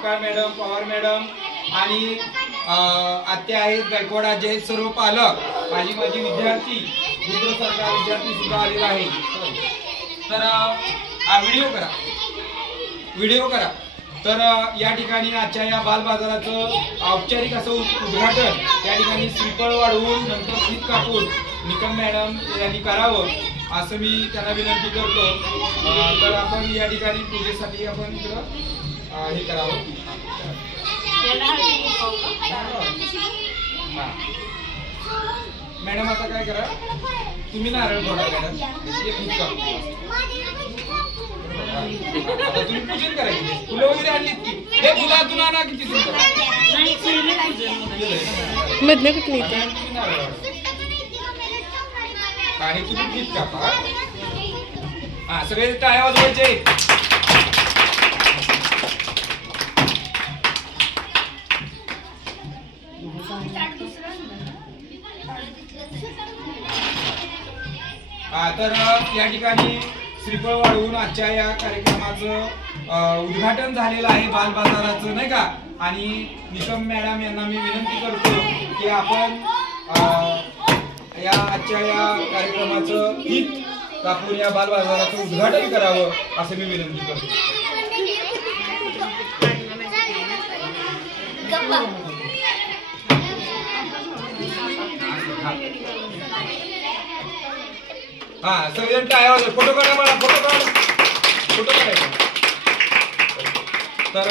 Sapkal madam, Pawar madam आणि आत्या आहेत, गायकवाड आजी आहेत, सर्व पालक आणि माझी विद्यार्थी सरकार विद्यार्थी सुद्धा आलेला आहे. तर व्हिडिओ करा. तर या ठिकाणी आजच्या या बाल बाजाराचं औपचारिक असं उद्घाटन या ठिकाणी श्रीफळ वाढवून नंतर फीत कापून निकम मॅडम यांनी करावं असं मी त्यांना विनंती करतो. तर आपण या ठिकाणी पूजेसाठी आपण इकडं हे करावं. मॅडम आता काय करा, तुम्ही नारळ फोडा मॅडम, आता तुम्ही पूजन करायचे. फुलं वगैरे आणलीत की हे फुलातून आणा किती आणि तुम्ही फीत कापा. हा सगळे टाळ्या वाजवायचे. तर या ठिकाणी श्रीफळ वाढवून आजच्या या कार्यक्रमाचं उद्घाटन झालेलं आहे बाल बाजाराचं नाही का. आणि निकम मॅडम यांना मी विनंती करतो की आपण या आजच्या या कार्यक्रमाचं फीत कापून या बाल बाजाराचं उद्घाटन करावं असं मी विनंती करतो. हा सगळेजण टाळ्या वाजवा. फोटो काढा मला, फोटो काढायचा. तर